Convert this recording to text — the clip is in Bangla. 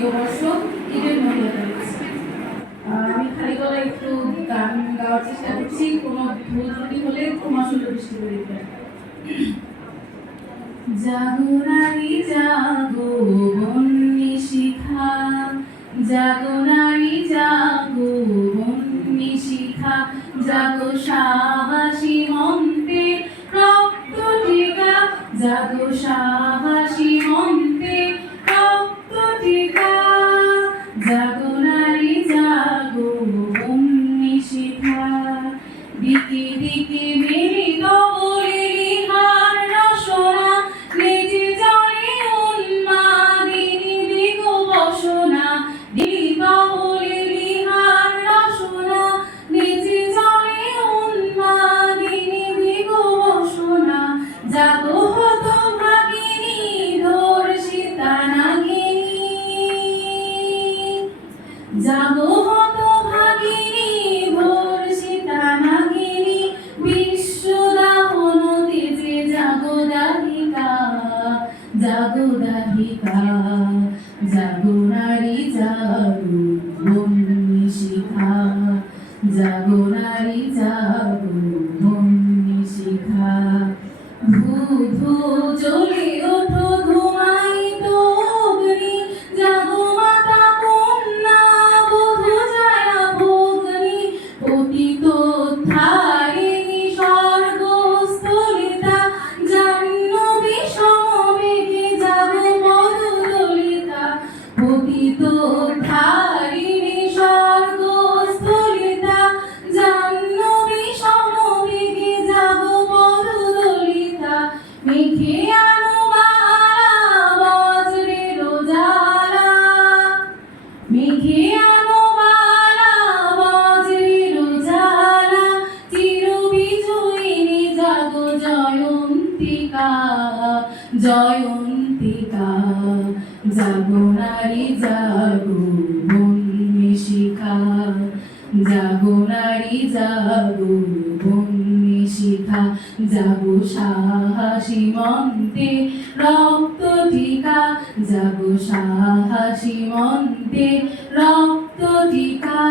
দ্বিতীয় বর্ষ ঈদের মহিলা কলেজ। আমি খালি গলায় একটু গান গাওয়ার চেষ্টা করছি, কোনো ভুল ত্রুটি হলে ক্ষমা সুন্দর দৃষ্টি করে দিবেন। জাগো নারী জাগো বন্যী শিখা, জাগো নারী জাগো বন্যী শিখা, জাগো সাহসী মন্ত্রে রক্ত টিকা, জাগো সাহসী মন্ত্রে রক্ত টিকা, জাগো নারী জাগো বন্যী শিখা। দিকে দিকে মিলিত বলিলি হার রসনা, নেচে জলে উন্মাদিনী দিগ বসনা, দিগ বলিলি হার রসনা, নেচে জলে উন্মাদিনী দিগ বসনা। জাগো হত ভাগিনী ধর্ষিতা নাগিনী, জাগো হত ভাগিনী ধর্ষিতা নাগিনী, বিশ্বদাহন তেজে জাগো দাহিকা, জাগো দাহিকা, জাগো নারী জাগো বন্যী শিখা, জাগো নারী জাগো বন্যী শিখা। ধূ ধূ জ্বলে ওঠো ধূমায়িত অগ্নি, জাগো মাতা কন্যা বধূ জায়া ভগ্নী, পতিত উদ্ধারিণী স্বর্গস্থলিতা, জাহ্নবী সমবেগে জাগো পদদলিতা, পতিত উদ্ধারিণী স্বর্গস্থলিতা, জাহ্নবী সমবেগে জাগো পদদলিতা। মেঘে আনো বালা বজ্রের জ্বালা, মেঘে আনো বালা বজ্রের জ্বালা, চির বিজয়িনী জাগো জয়ন্তিকা, জয়ন্তিকা, জাগো নারী জাগো বন্যী শিখা, জাগো নারী জাগো বন্যী শিখা, জাগো সাহসী মন্ত্রে রক্ত টিকা, জাগো সাহসী মন্ত্রে রক্ত টিকা।